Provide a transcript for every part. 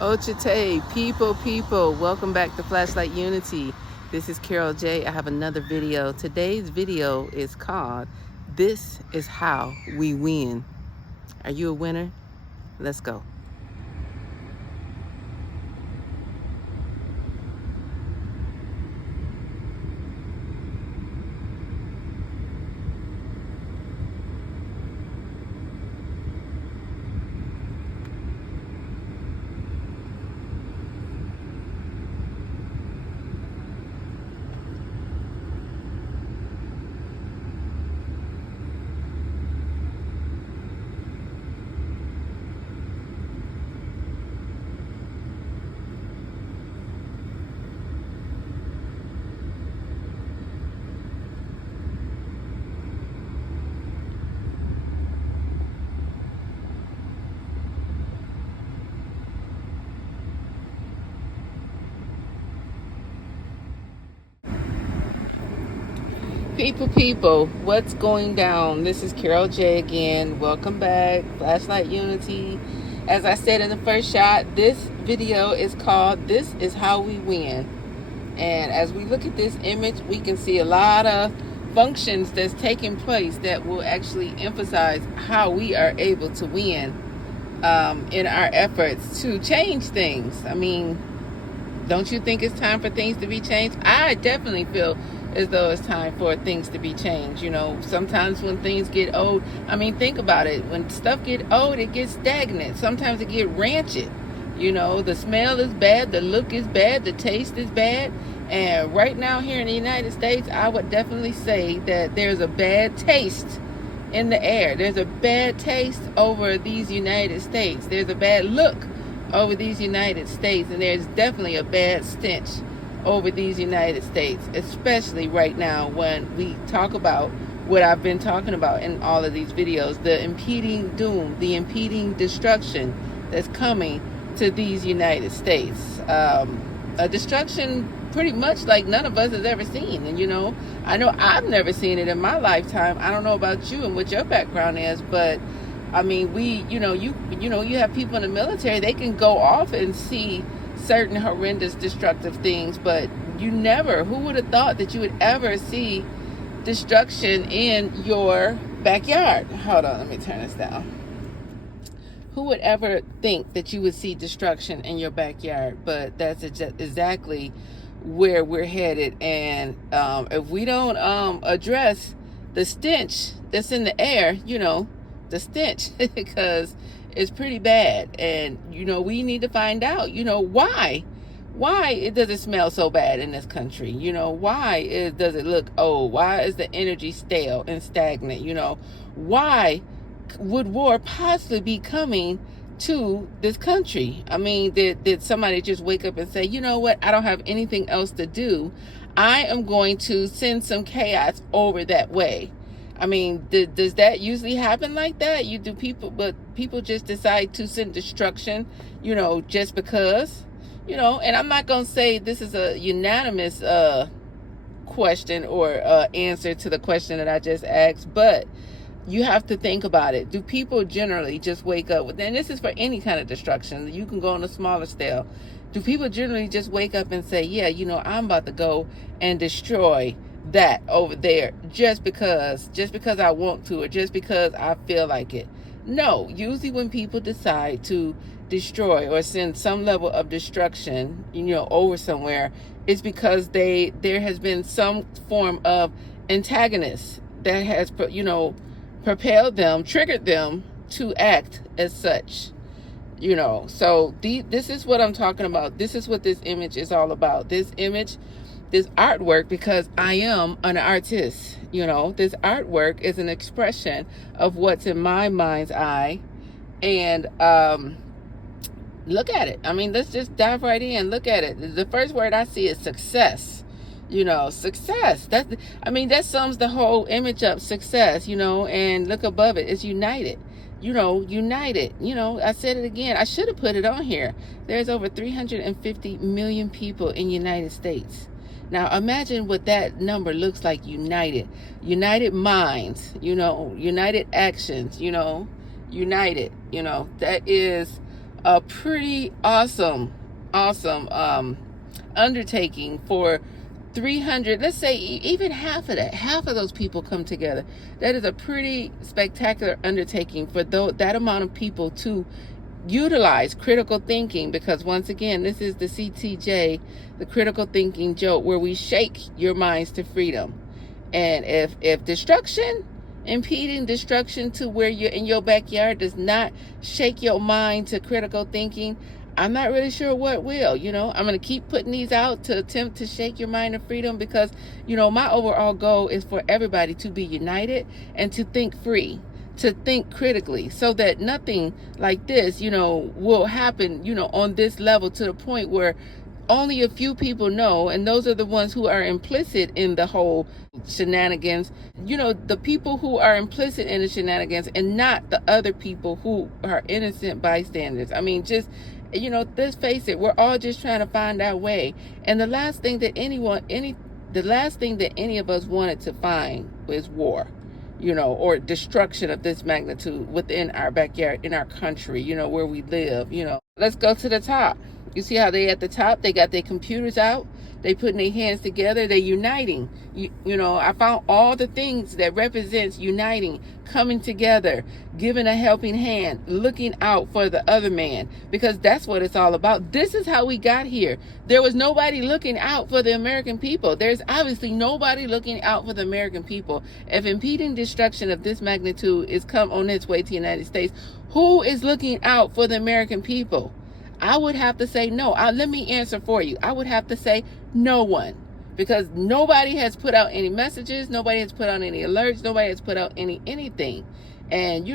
Ochite, people, welcome back to Flashlight Unity. This is Carol J. I have another video. Today's video is called, This is How We Win. Are you a winner? Let's go. People, what's going down? This is Carol J again. Welcome back, Flashlight Unity. As I said in the first shot, this video is called This is How We Win. And as we look at this image, we can see a lot of functions that's taking place that will actually emphasize how we are able to win in our efforts to change things. I mean, don't you think it's time for things to be changed? I definitely feel as though it's time for things to be changed. You know, sometimes when things get old, I mean, think about it. When stuff get old, it gets stagnant. Sometimes it get rancid. You know, the smell is bad, the look is bad, the taste is bad. And right now here in the United States, I would definitely say that there's a bad taste in the air. There's a bad taste over these United States. There's a bad look over these United States, and there's definitely a bad stench over these United States, especially right now when we talk about what I've been talking about in all of these videos, the impending doom, the impending destruction that's coming to these United States. A destruction pretty much like none of us has ever seen. And you know I've never seen it in my lifetime. I don't know about you and what your background is, but I mean, you have people in the military, they can go off and see certain horrendous destructive things, but who would have thought that you would ever see destruction in your backyard? Hold on, let me turn this down. Who would ever think that you would see destruction in your backyard? But that's exactly where we're headed. And if we don't address the stench that's in the air, the stench, because it's pretty bad. And we need to find out why it doesn't smell so bad in this country. Why does it look old? Why is the energy stale and stagnant? Why would war possibly be coming to this country? I mean, did somebody just wake up and say, you know what, I don't have anything else to do, I am going to send some chaos over that way? I mean, does that usually happen like that? People just decide to send destruction, just because, and I'm not going to say this is a unanimous question or answer to the question that I just asked, but you have to think about it. Do people generally just wake up with, and this is for any kind of destruction, you can go on a smaller scale. Do people generally just wake up and say, yeah, I'm about to go and destroy that over there just because I want to, or just because I feel like it? No, usually when people decide to destroy or send some level of destruction, over somewhere, it's because there has been some form of antagonist that has, propelled them, triggered them to act as such. So this is what I'm talking about. This is what this image is all about. This artwork, because I am an artist, this artwork is an expression of what's in my mind's eye. And look at it. I mean, let's just dive right in. Look at it. The first word I see is success. Success. That sums the whole image up. Success, and look above it. It's united. United. I said it again. I should have put it on here. There's over 350 million people in the United States. Now imagine what that number looks like. United minds, united actions, united, that is a pretty awesome undertaking for 300, let's say even half of those people come together. That is a pretty spectacular undertaking for that amount of people to utilize critical thinking, because once again, this is the CTJ, the critical thinking joke, where we shake your minds to freedom. And if destruction, impeding destruction to where you're in your backyard, does not shake your mind to critical thinking, I'm not really sure what will. I'm going to keep putting these out to attempt to shake your mind to freedom, because my overall goal is for everybody to be united and to think free, to think critically, so that nothing like this will happen on this level, to the point where only a few people know, and those are the ones who are implicit in the whole shenanigans. The people who are implicit in the shenanigans, and not the other people who are innocent bystanders. I mean, just let's face it, we're all just trying to find our way. And the last thing that any of us wanted to find was war, or destruction of this magnitude within our backyard, in our country, where we live. Let's go to the top. You see how they at the top, they got their computers out, they putting their hands together, they're uniting. I found all the things that represents uniting, coming together, giving a helping hand, looking out for the other man, because that's what it's all about. This is how we got here. There was nobody looking out for the American people. There's obviously nobody looking out for the American people. If impeding destruction of this magnitude is come on its way to the United States, who is looking out for the American people? I would have to say no. Let me answer for you. I would have to say no one, because nobody has put out any messages, nobody has put out any alerts, nobody has put out anything. And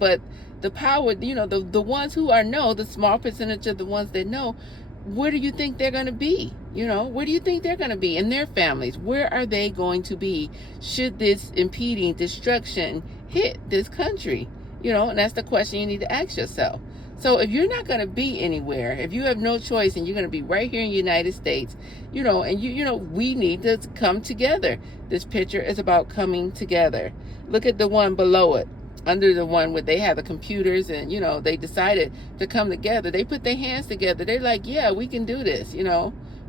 but the power, the ones who know, the small percentage of the ones that know, where do you think they're going to be? Where do you think they're going to be? In their families, where are they going to be should this impeding destruction hit this country? And that's the question you need to ask yourself. So if you're not going to be anywhere, if you have no choice and you're going to be right here in the United States, and we need to come together. This picture is about coming together. Look at the one below it, under the one where they have the computers, and they decided to come together. They put their hands together. They're like, yeah, we can do this.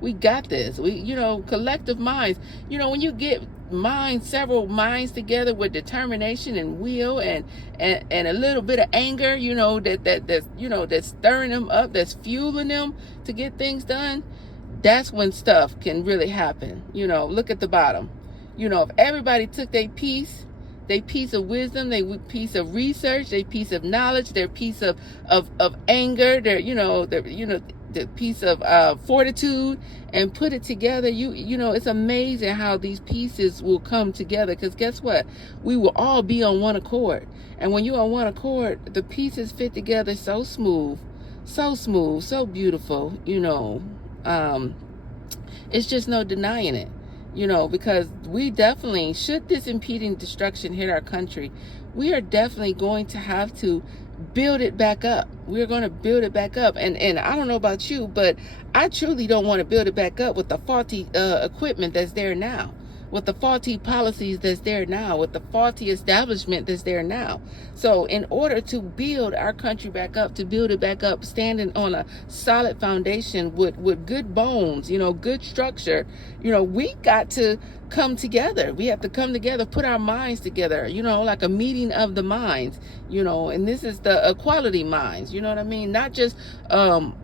We got this. We, collective minds. When you get several minds together with determination and will and a little bit of anger, that's stirring them up, that's fueling them to get things done, that's when stuff can really happen. Look at the bottom. If everybody took their piece of wisdom, their piece of research, their piece of knowledge, their piece of anger, the piece of fortitude, and put it together, it's amazing how these pieces will come together. Because guess what? We will all be on one accord. And when you're on one accord, the pieces fit together so smooth, so beautiful. It's just no denying it. Because we definitely, should this impeding destruction hit our country, we are definitely going to have to build it back up. We're going to build it back up. And I don't know about you, but I truly don't want to build it back up with the faulty equipment that's there now, with the faulty policies that's there now, with the faulty establishment that's there now. So in order to build our country back up, to build it back up, standing on a solid foundation with good bones, good structure, we got to come together. We have to come together, put our minds together, like a meeting of the minds, and this is the equality minds, you know what I mean? Not just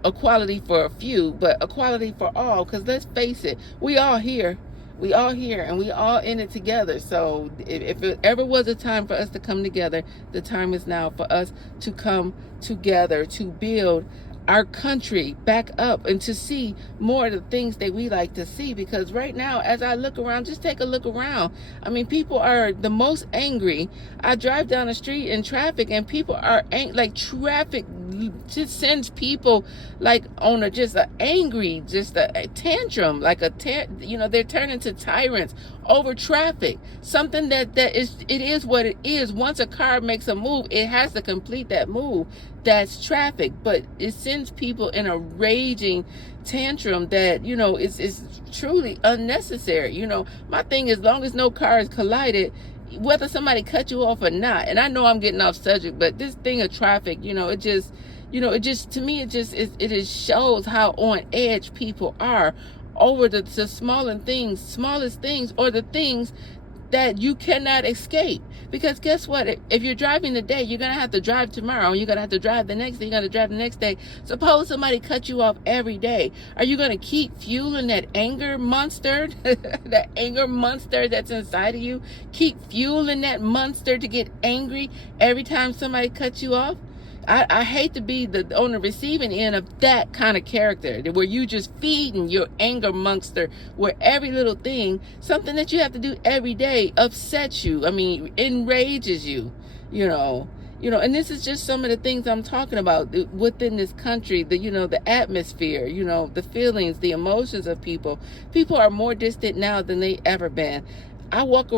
equality for a few, but equality for all. Because let's face it, we all here, and we all in it together. So if it ever was a time for us to come together, the time is now for us to come together to build our country back up and to see more of the things that we like to see. Because right now, as I look around, just take a look around. I mean, people are the most angry. I drive down the street in traffic, and people are like, traffic just sends people like on a angry tantrum, like they're turning to tyrants over traffic. Something that is what it is. Once a car makes a move, it has to complete that move. That's traffic. But it sends people in a raging tantrum that is truly unnecessary. My thing is, long as no cars collided, whether somebody cut you off or not. And I know I'm getting off subject, but this thing of traffic, it just to me, it just shows how on edge people are over the smallest things, or the things that you cannot escape. Because guess what? If you're driving today, you're going to have to drive tomorrow, and you're going to have to drive the next day, you're going to drive the next day. Suppose somebody cut you off every day. Are you going to keep fueling that anger monster, that anger monster that's inside of you? Keep fueling that monster to get angry every time somebody cuts you off? I hate to be on the receiving end of that kind of character, where you just feeding your anger monster, where every little thing, something that you have to do every day, upsets you. I mean, enrages you, and this is just some of the things I'm talking about within this country, the atmosphere, the feelings, the emotions of people. People are more distant now than they ever been. I walk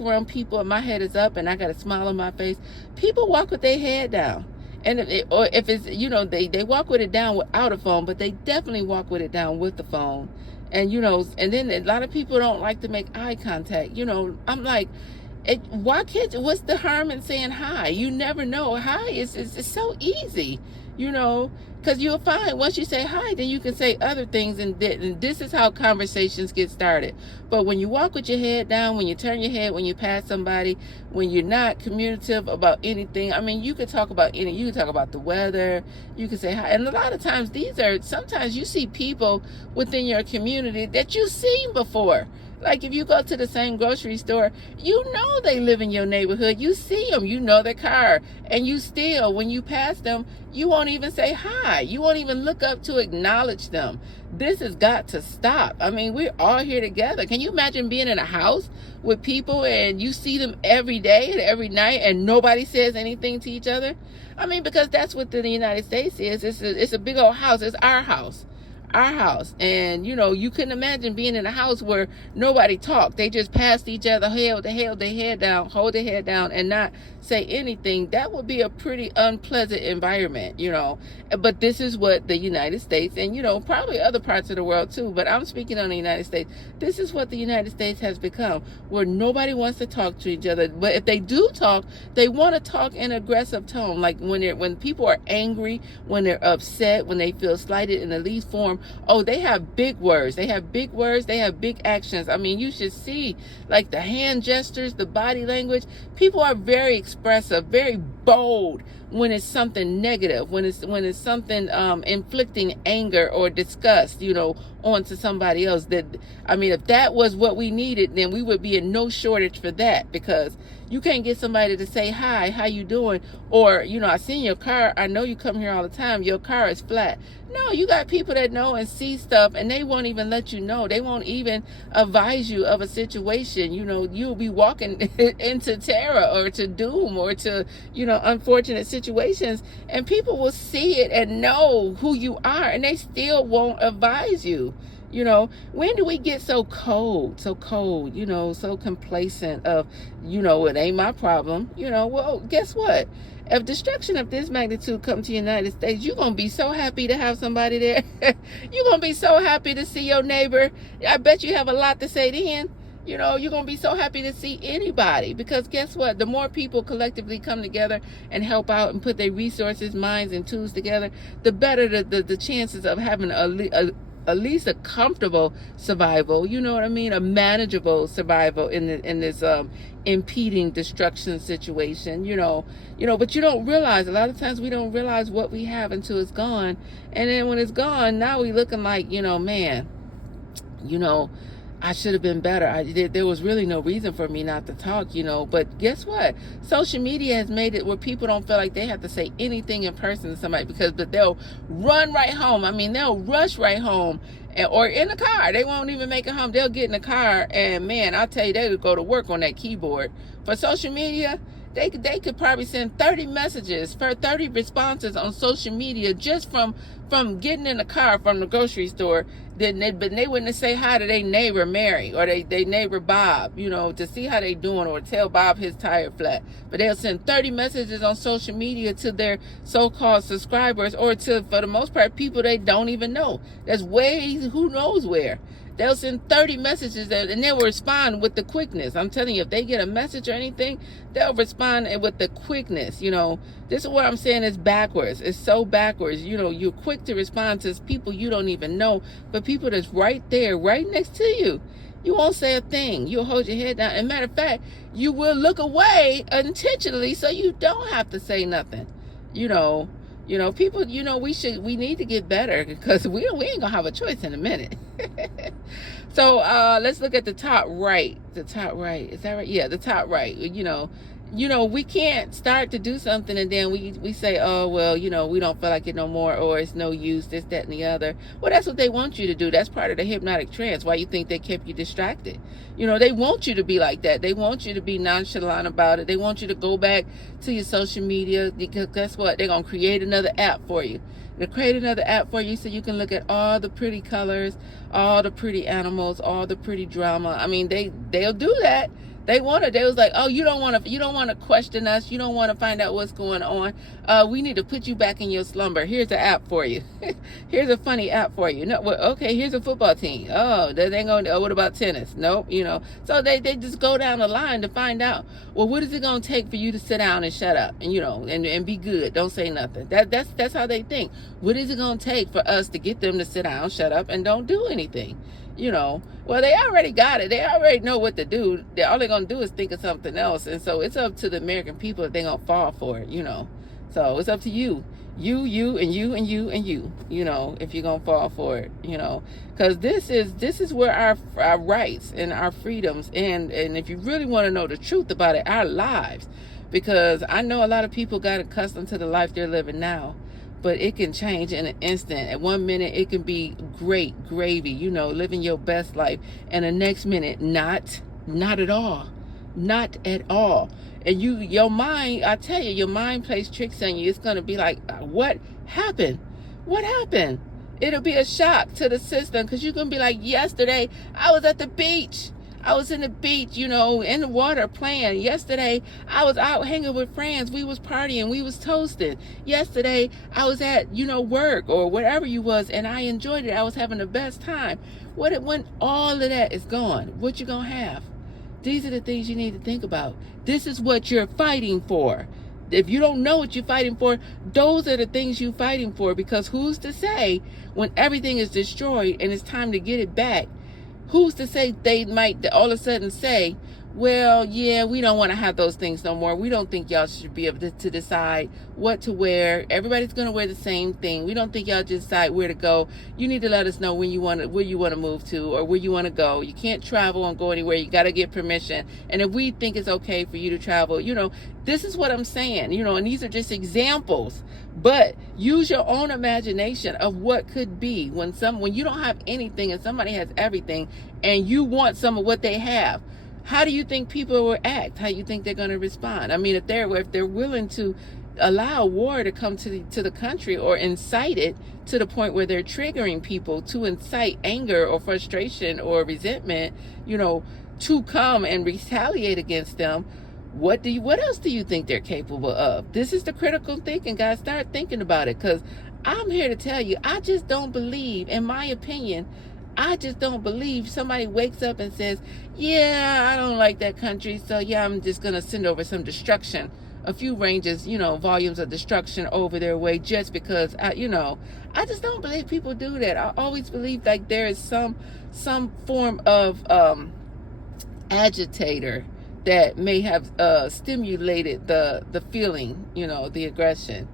around people and my head is up and I got a smile on my face. People walk with their head down. And if it's, they walk with it down without a phone, but they definitely walk with it down with the phone. And, and then a lot of people don't like to make eye contact. I'm like, what's the harm in saying hi? You never know. Hi is so easy, because you'll find once you say hi, then you can say other things, and this is how conversations get started. But when you walk with your head down, when you turn your head, when you pass somebody, when you're not communicative about anything, I mean, you could talk about you could talk about the weather, you could say hi. And a lot of times sometimes you see people within your community that you've seen before. Like if you go to the same grocery store, they live in your neighborhood. You see them, their car, and you still, when you pass them, you won't even say hi. You won't even look up to acknowledge them. This has got to stop. I mean, we're all here together. Can you imagine being in a house with people and you see them every day and every night and nobody says anything to each other? I mean, because that's what the United States is. It's a big old house. It's our house. And you couldn't imagine being in a house where nobody talked. They just passed each other, held their head down and not say anything. That would be a pretty unpleasant environment, but this is what the United States, and probably other parts of the world too, but I'm speaking on the United States. This is what the United States has become, where nobody wants to talk to each other. But if they do talk, they want to talk in an aggressive tone, like when people are angry, when they're upset, when they feel slighted in the least form. Oh, they have big words. They have big actions. I mean, you should see like the hand gestures, the body language. People are very expressive, very bold when it's something negative, when it's something inflicting anger or disgust, onto somebody else. If that was what we needed, then we would be in no shortage for that, because you can't get somebody to say, hi, how you doing? Or, I seen your car. I know you come here all the time. Your car is flat. No, you got people that know and see stuff, and they won't even let you know. They won't even advise you of a situation. You'll be walking into terror or to doom or to, unfortunate situations, and people will see it and know who you are, and they still won't advise you. When do we get so cold, so complacent of, it ain't my problem? Well, guess what? If destruction of this magnitude come to the United States, you're going to be so happy to have somebody there. You're going to be so happy to see your neighbor. I bet you have a lot to say then. You're going to be so happy to see anybody, because guess what? The more people collectively come together and help out and put their resources, minds, and tools together, the better the chances of having at least a comfortable survival, a manageable survival in this impeding destruction situation, but you don't realize, a lot of times we don't realize what we have until it's gone. And then when it's gone, now we looking like, man, I should have been better. There was really no reason for me not to talk, but guess what? Social media has made it where people don't feel like they have to say anything in person to somebody, but they'll run right home. I mean, they'll rush right home, or in a car. They won't even make it home. They'll get in the car, and man, I'll tell you, they would go to work on that keyboard. For social media, they could probably send 30 messages, for 30 responses on social media just from getting in the car from the grocery store. But they wouldn't say hi to their neighbor Mary or their neighbor Bob, to see how they doing, or tell Bob his tire flat. But they'll send 30 messages on social media to their so-called subscribers, or to, for the most part, people they don't even know. That's way who knows where. They'll send 30 messages and they'll respond with the quickness. I'm telling you, if they get a message or anything, they'll respond with the quickness. This is what I'm saying is backwards. It's so backwards. You're quick to respond to people you don't even know, but people that's right there, right next to you. You won't say a thing. You'll hold your head down. And matter of fact, you will look away intentionally so you don't have to say nothing. People, we need to get better because we ain't gonna have a choice in a minute. So let's look at the top right. The top right, is that right? Yeah, the top right. We can't start to do something and then we say, oh, well, we don't feel like it no more, or it's no use, this, that, and the other. Well, that's what they want you to do. That's part of the hypnotic trance. Why you think they kept you distracted? They want you to be like that. They want you to be nonchalant about it. They want you to go back to your social media, because guess what? They're going to create another app for you. They'll create another app for you so you can look at all the pretty colors, all the pretty animals, all the pretty drama. I mean, they'll do that. They was like, oh, you don't want to question us. You don't want to find out what's going on. We need to put you back in your slumber. Here's an app for you. Here's a funny app for you. No, well, okay, here's a football team. Oh, they ain't going to, oh, what about tennis? Nope, So they just go down the line to find out, well, what is it going to take for you to sit down and shut up and, and be good? Don't say nothing. That's how they think. What is it going to take for us to get them to sit down, shut up, and don't do anything? Well, they already got it. They already know what to do. All they're going to do is think of something else. And so it's up to the American people if they're going to fall for it, So it's up to you. You, and you, and you, and you, if you're going to fall for it, Because this is where our rights and our freedoms, and if you really want to know the truth about it, our lives. Because I know a lot of people got accustomed to the life they're living now. But it can change in an instant. At 1 minute, it can be great gravy, living your best life. And the next minute, not at all. Not at all. And your mind, I tell you, your mind plays tricks on you. It's going to be like, what happened? What happened? It'll be a shock to the system because you're going to be like, yesterday, I was at the beach. I was in the beach, in the water playing. Yesterday, I was out hanging with friends. We was partying. We was toasting. Yesterday, I was at, work or whatever you was, and I enjoyed it. I was having the best time. When all of that is gone, what you gonna have? These are the things you need to think about. This is what you're fighting for. If you don't know what you're fighting for, those are the things you're fighting for, because who's to say when everything is destroyed and it's time to get it back, who's to say they might all of a sudden say, well, yeah, we don't want to have those things no more. We don't think y'all should be able to decide what to wear. Everybody's going to wear the same thing. We don't think y'all just decide where to go. You need to let us know where you want to move to or where you want to go. You can't travel and go anywhere. You got to get permission. And if we think it's okay for you to travel, this is what I'm saying, and these are just examples. But use your own imagination of what could be when you don't have anything and somebody has everything and you want some of what they have. How do you think people will act? How do you think they're going to respond? I mean, if they're willing to allow war to come to the country or incite it to the point where they're triggering people to incite anger or frustration or resentment, to come and retaliate against them, what else do you think they're capable of? This is the critical thinking, guys. Start thinking about it, because I'm here to tell you, I just don't believe, in my opinion, I just don't believe somebody wakes up and says, yeah, I don't like that country, so yeah, I'm just going to send over some destruction, a few ranges, volumes of destruction over their way just because, I just don't believe people do that. I always believe like there is some form of agitator that may have stimulated the feeling, the aggression,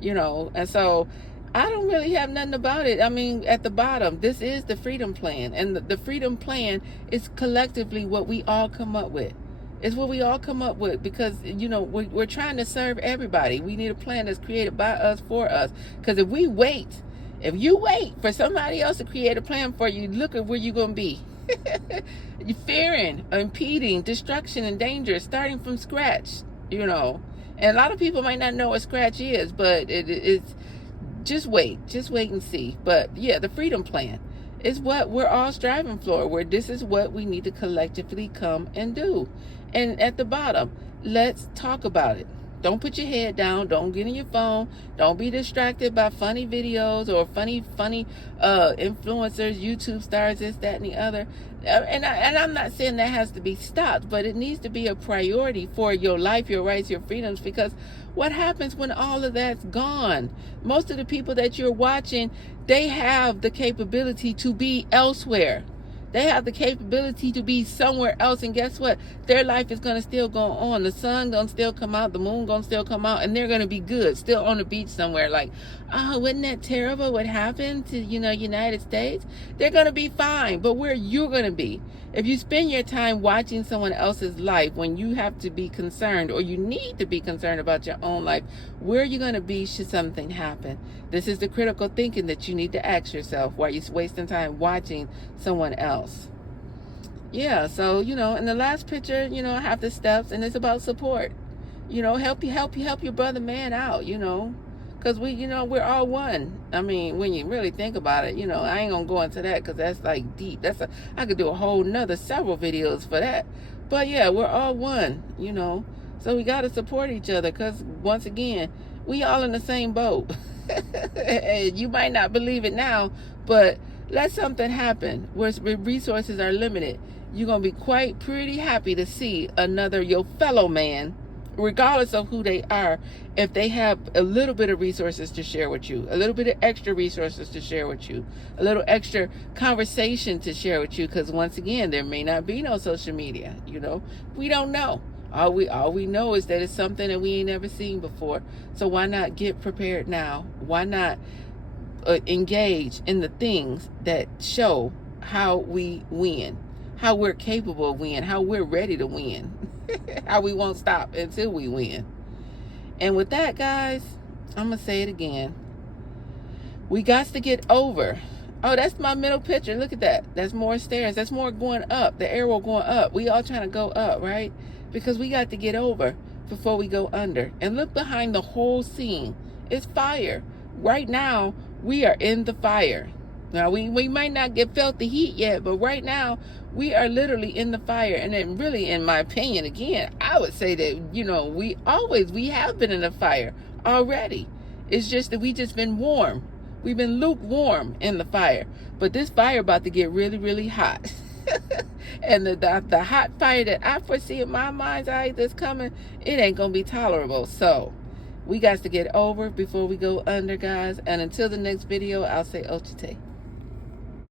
and so I don't really have nothing about it. I mean, at the bottom, this is the freedom plan. And the freedom plan is collectively what we all come up with. It's what we all come up with because, we're trying to serve everybody. We need a plan that's created by us, for us. Because if you wait for somebody else to create a plan for you, look at where you're going to be. You're fearing, impeding, destruction, and danger, starting from scratch, And a lot of people might not know what scratch is, but it's just wait and see. But yeah, the freedom plan is what we're all striving for, where this is what we need to collectively come and do. And at the bottom, let's talk about it. Don't put your head down. Don't get in your phone. Don't be distracted by funny videos or funny influencers, YouTube stars, this, that, and the other. And I'm not saying that has to be stopped, but it needs to be a priority for your life, your rights, your freedoms, because what happens when all of that's gone? Most of the people that you're watching, they have the capability to be elsewhere. They have the capability to be somewhere else, and guess what? Their life is going to still go on. The sun going to still come out, the moon going to still come out, and they're going to be good, still on the beach somewhere. Like, oh, wasn't that terrible what happened to, United States? They're going to be fine, but where you're going to be, if you spend your time watching someone else's life when you have to be concerned, or you need to be concerned about your own life, where are you going to be should something happen? This is the critical thinking that you need to ask yourself while you're wasting time watching someone else. Yeah, so, in the last picture, I have the steps, and it's about support. Help your brother man out, because we're all one. I mean, when you really think about it, I ain't gonna go into that because that's like deep. I could do a whole nother several videos for that. But yeah, we're all one, so we got to support each other, because once again, we all in the same boat. You might not believe it now, but let something happen where resources are limited. You're going to be pretty happy to see your fellow man, regardless of who they are, if they have a little bit of resources to share with you, a little bit of extra resources to share with you, a little extra conversation to share with you, because once again, there may not be no social media, we don't know. All we know is that it's something that we ain't never seen before. So why not get prepared now? Why not engage in the things that show how we win, how we're capable of winning, how we're ready to win, how we won't stop until we win. And with that, guys, I'm going to say it again. We got to get over. Oh, that's my middle picture. Look at that. That's more stairs. That's more going up. The arrow going up. We all trying to go up, right? Because we got to get over before we go under. And look behind the whole scene. It's fire. Right now, we are in the fire. Now, we might not felt the heat yet, but right now, we are literally in the fire. And then really, in my opinion, again, I would say that, we have been in the fire already. It's just that we just been warm. We've been lukewarm in the fire. But this fire about to get really, really hot. And the hot fire that I foresee in my mind's eye that's coming, it ain't going to be tolerable. So we got to get over before we go under, guys. And until the next video, I'll say ochite.